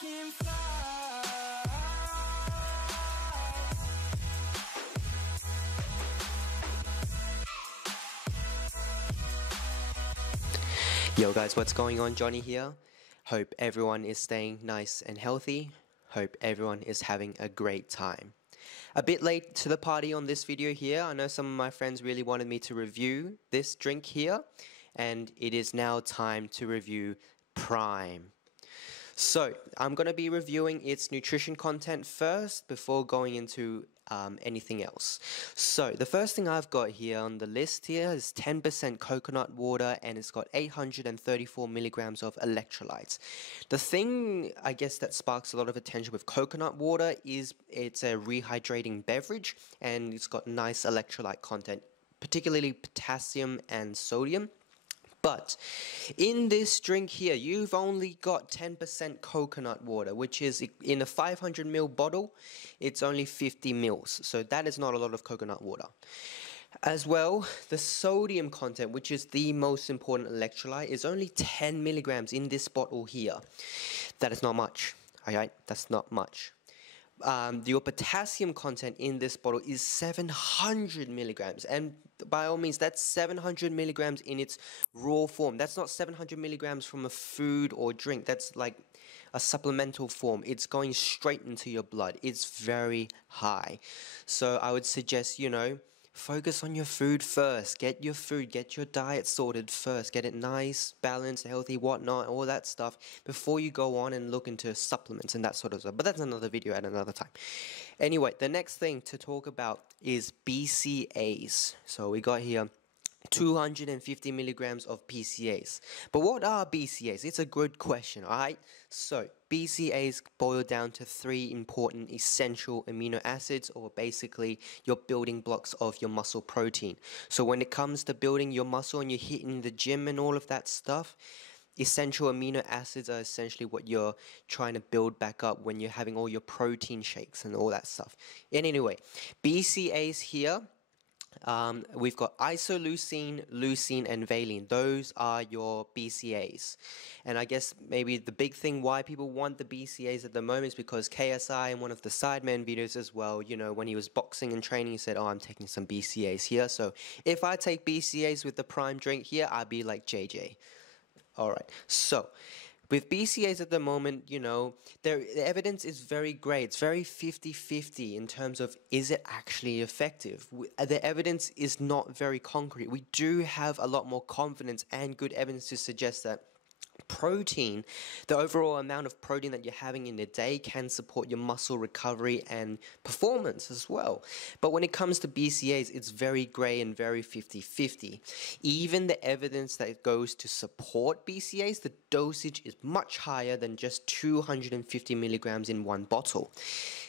can fly. Yo guys, what's going on? Johnny here. Hope everyone is staying nice and healthy. Hope everyone is having a great time. A bit late to the party on this video here. I know some of my friends really wanted me to review this drink here, and it is now time to review Prime. So, I'm going to be reviewing its nutrition content first before going into anything else. So, the first thing I've got here on the list here is 10% coconut water, and it's got 834 milligrams of electrolytes. The thing, I guess, that sparks a lot of attention with coconut water is it's a rehydrating beverage, and it's got nice electrolyte content, particularly potassium and sodium. But in this drink here, you've only got 10% coconut water, which is in a 500 ml bottle, it's only 50 mils. So that is not a lot of coconut water. As well, the sodium content, which is the most important electrolyte, is only 10 milligrams in this bottle here. That is not much, alright? That's not much. Your potassium content in this bottle is 700 milligrams, and by all means that's 700 milligrams in its raw form. That's not 700 milligrams from a food or drink. That's like a supplemental form. It's going straight into your blood. It's very high. So I would suggest, focus on your food first. Get your food, get your diet sorted first. Get it nice, balanced, healthy, whatnot, all that stuff before you go on and look into supplements and that sort of stuff. But that's another video at another time. Anyway, the next thing to talk about is BCAAs. So we got here 250 milligrams of BCAAs. But what are BCAAs? It's a good question, alright? So, BCAAs boil down to 3 important essential amino acids, or basically your building blocks of your muscle protein. So when it comes to building your muscle and you're hitting the gym and all of that stuff, essential amino acids are essentially what you're trying to build back up when you're having all your protein shakes and all that stuff. And anyway, BCAAs here, we've got isoleucine, leucine, and valine. Those are your BCAAs. And I guess maybe the big thing why people want the BCAAs at the moment is because KSI, in one of the Sidemen videos as well, when he was boxing and training, he said, oh, I'm taking some BCAAs here. So if I take BCAAs with the Prime drink here, I'd be like JJ. Alright, so with BCAAs at the moment, the evidence is very grey. It's very 50-50 in terms of, is it actually effective? The evidence is not very concrete. We do have a lot more confidence and good evidence to suggest that protein, the overall amount of protein that you're having in a day, can support your muscle recovery and performance as well. But when it comes to BCAAs, it's very grey and very 50-50. Even the evidence that goes to support BCAAs, the dosage is much higher than just 250 milligrams in one bottle.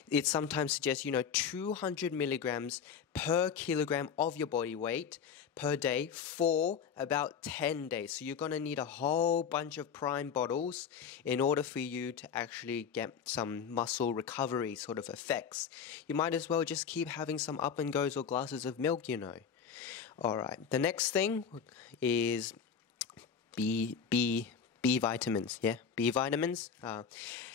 It sometimes suggests, 200 milligrams per kilogram of your body weight per day for about 10 days. So you're going to need a whole bunch of Prime bottles in order for you to actually get some muscle recovery sort of effects. You might as well just keep having some up and goes or glasses of milk, Alright, the next thing is B vitamins, B vitamins.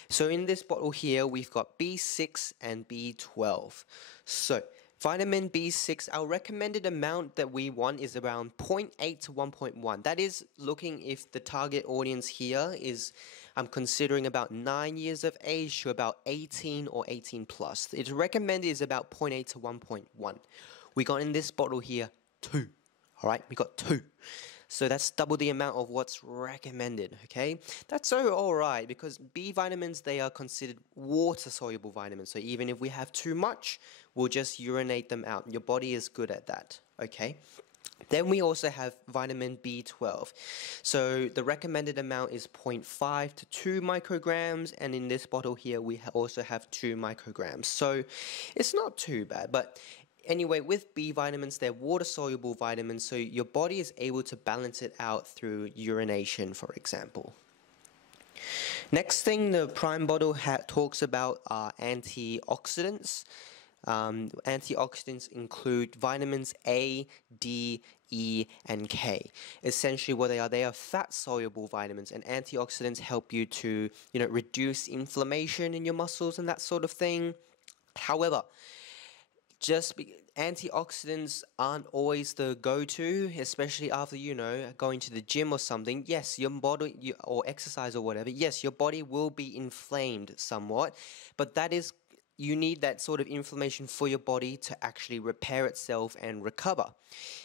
So in this bottle here, we've got B6 and B12. So vitamin B6, our recommended amount that we want is around 0.8 to 1.1. That is looking if the target audience here is, I'm considering about 9 years of age to about 18 or 18 plus. It's recommended is about 0.8 to 1.1. We got in this bottle here 2. Alright, we got 2. So that's double the amount of what's recommended, okay? That's so alright, because B vitamins, they are considered water-soluble vitamins. So even if we have too much, we'll just urinate them out. Your body is good at that, okay? Then we also have vitamin B12. So the recommended amount is 0.5 to 2 micrograms, and in this bottle here, we also have 2 micrograms. So it's not too bad, but anyway, with B vitamins, they're water-soluble vitamins, so your body is able to balance it out through urination, for example. Next thing the Prime bottle talks about are antioxidants. Antioxidants include vitamins A, D, E, and K. Essentially, what they are fat-soluble vitamins, and antioxidants help you to, reduce inflammation in your muscles and that sort of thing. However, antioxidants aren't always the go-to, especially after, going to the gym or something. Yes, your body, or exercise or whatever, yes, your body will be inflamed somewhat, but you need that sort of inflammation for your body to actually repair itself and recover.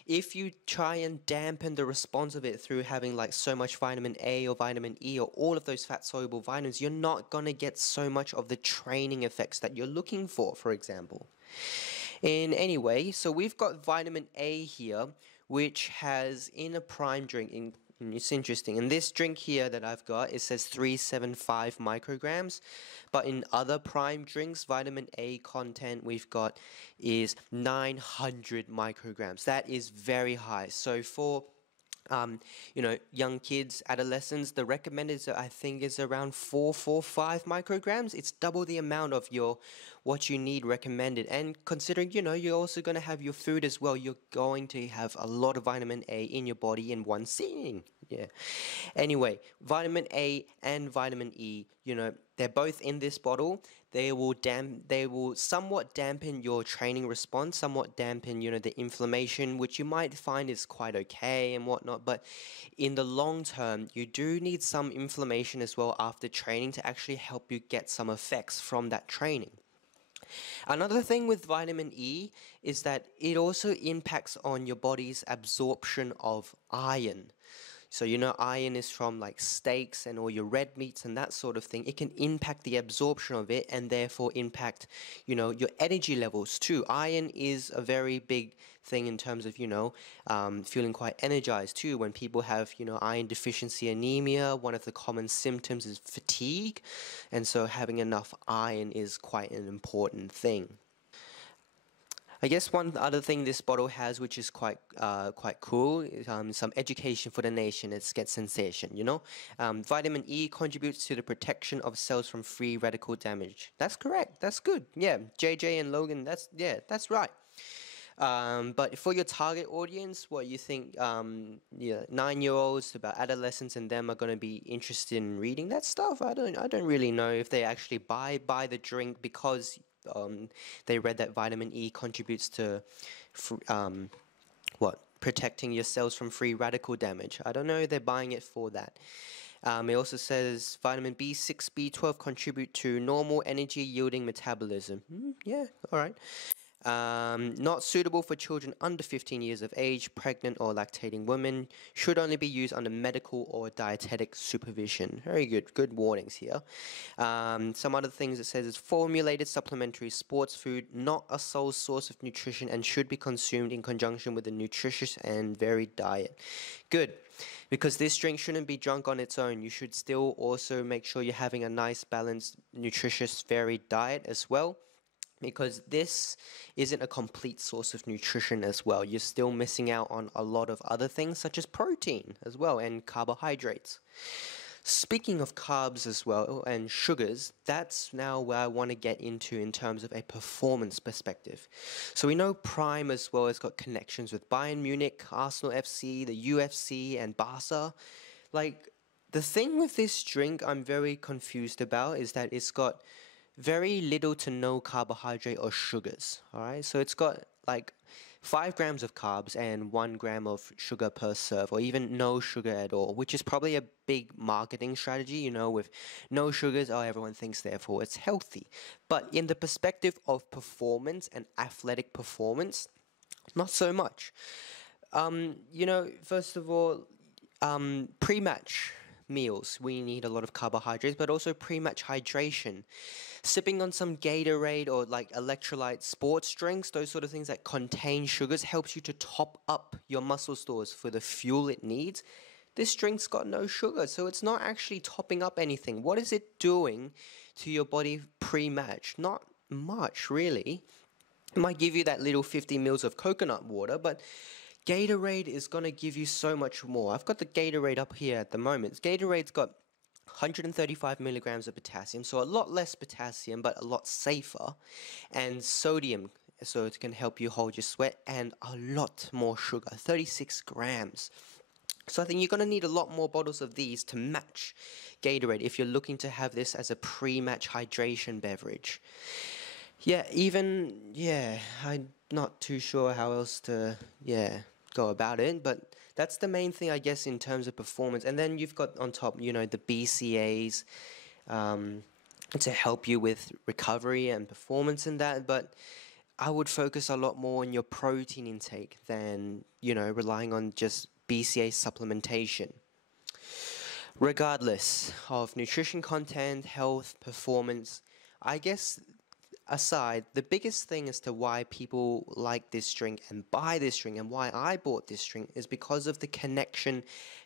If you try and dampen the response of it through having like so much vitamin A or vitamin E or all of those fat-soluble vitamins, you're not going to get so much of the training effects that you're looking for example. In any way, so we've got vitamin A here, which has in a prime drink, it's interesting. In this drink here that I've got, it says 375 micrograms, but in other prime drinks, vitamin A content we've got is 900 micrograms. That is very high. So for young kids, adolescents, the recommended, I think, is around 445 micrograms. It's double the amount of what you need recommended. And considering, you're also going to have your food as well, you're going to have a lot of vitamin A in your body in one sitting. Yeah. Anyway, vitamin A and vitamin E, they're both in this bottle. They will somewhat dampen your training response, somewhat dampen, the inflammation, which you might find is quite okay and whatnot. But in the long term, you do need some inflammation as well after training to actually help you get some effects from that training. Another thing with vitamin E is that it also impacts on your body's absorption of iron. So iron is from like steaks and all your red meats and that sort of thing. It can impact the absorption of it and therefore impact, your energy levels too. Iron is a very big thing in terms of, feeling quite energized too. When people have, iron deficiency anemia, one of the common symptoms is fatigue. And so having enough iron is quite an important thing. I guess one other thing this bottle has, which is quite cool, is some education for the nation. It's get sensation, Vitamin E contributes to the protection of cells from free radical damage. That's correct. That's good. Yeah, JJ and Logan. That's right. But for your target audience, what you think? 9-year-olds, about adolescents, and them are going to be interested in reading that stuff. I don't really know if they actually buy the drink because they read that vitamin E contributes to protecting your cells from free radical damage. I don't know if they're buying it for that. It also says vitamin B6, B12 contribute to normal energy yielding metabolism. Yeah, all right. Not suitable for children under 15 years of age, pregnant or lactating women, should only be used under medical or dietetic supervision. Very good warnings here. Some other things it says is formulated supplementary sports food, not a sole source of nutrition, and should be consumed in conjunction with a nutritious and varied diet. Good. Because this drink shouldn't be drunk on its own. You should still also make sure you're having a nice, balanced, nutritious, varied diet as well. Because this isn't a complete source of nutrition as well. You're still missing out on a lot of other things such as protein as well and carbohydrates. Speaking of carbs as well and sugars, that's now where I want to get into in terms of a performance perspective. So we know Prime as well has got connections with Bayern Munich, Arsenal FC, the UFC and Barca. Like, the thing with this drink I'm very confused about is that it's got very little to no carbohydrate or sugars. Alright, so it's got like 5 grams of carbs and 1 gram of sugar per serve, or even no sugar at all, which is probably a big marketing strategy, with no sugars. Everyone thinks therefore it's healthy. But in the perspective of performance and athletic performance, not so much. First of all, pre-match meals, we need a lot of carbohydrates, but also pre-match hydration. Sipping on some Gatorade or like electrolyte sports drinks, those sort of things that contain sugars, helps you to top up your muscle stores for the fuel it needs. This drink's got no sugar, so it's not actually topping up anything. What is it doing to your body pre-match? Not much, really. It might give you that little 50 mils of coconut water, but Gatorade is going to give you so much more. I've got the Gatorade up here at the moment. Gatorade's got 135 milligrams of potassium, so a lot less potassium but a lot safer, and sodium, so it can help you hold your sweat, and a lot more sugar, 36 grams. So I think you're going to need a lot more bottles of these to match Gatorade if you're looking to have this as a pre-match hydration beverage. I'm not too sure how else to, go about it, but that's the main thing, I guess, in terms of performance. And then you've got on top, the BCAAs to help you with recovery and performance in that, but I would focus a lot more on your protein intake than, relying on just BCA supplementation. Regardless of nutrition content, health, performance, I guess aside, the biggest thing as to why people like this drink and buy this drink and why I bought this drink is because of the connection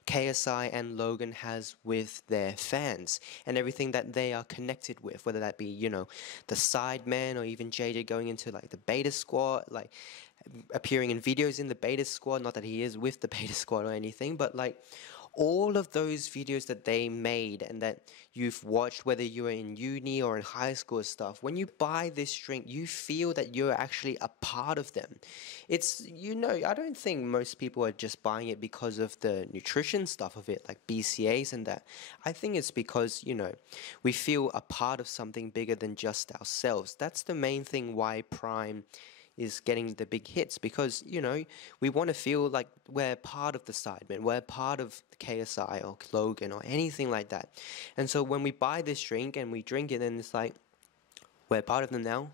KSI and Logan has with their fans and everything that they are connected with, whether that be, the Sidemen or even JJ going into like the Beta Squad, like appearing in videos in the Beta Squad, not that he is with the Beta Squad or anything, but like all of those videos that they made and that you've watched, whether you were in uni or in high school and stuff, when you buy this drink, you feel that you're actually a part of them. It's, I don't think most people are just buying it because of the nutrition stuff of it, like BCAAs and that. I think it's because, we feel a part of something bigger than just ourselves. That's the main thing why Prime is getting the big hits, because we want to feel like we're part of the Sidemen, we're part of the KSI or Logan or anything like that. And so when we buy this drink and we drink it, and it's like we're part of them now.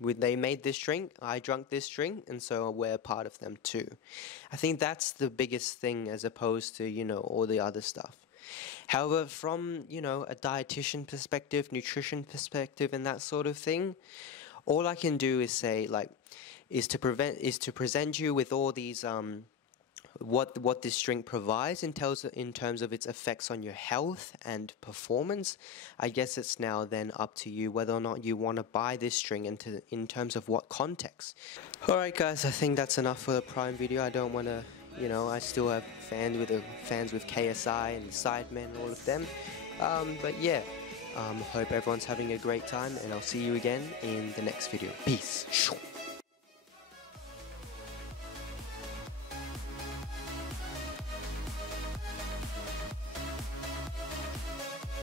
They made this drink, I drank this drink, and so we're part of them too. I think that's the biggest thing as opposed to all the other stuff. However, from a dietitian perspective, nutrition perspective, and that sort of thing, all I can do is say, is to present you with all these what this drink provides in terms of its effects on your health and performance. I guess it's now then up to you whether or not you want to buy this drink in terms of what context. Alright guys, I think that's enough for the Prime video. I don't want to, I still have fans with KSI and the Sidemen and all of them. But yeah. Hope everyone's having a great time, and I'll see you again in the next video. Peace.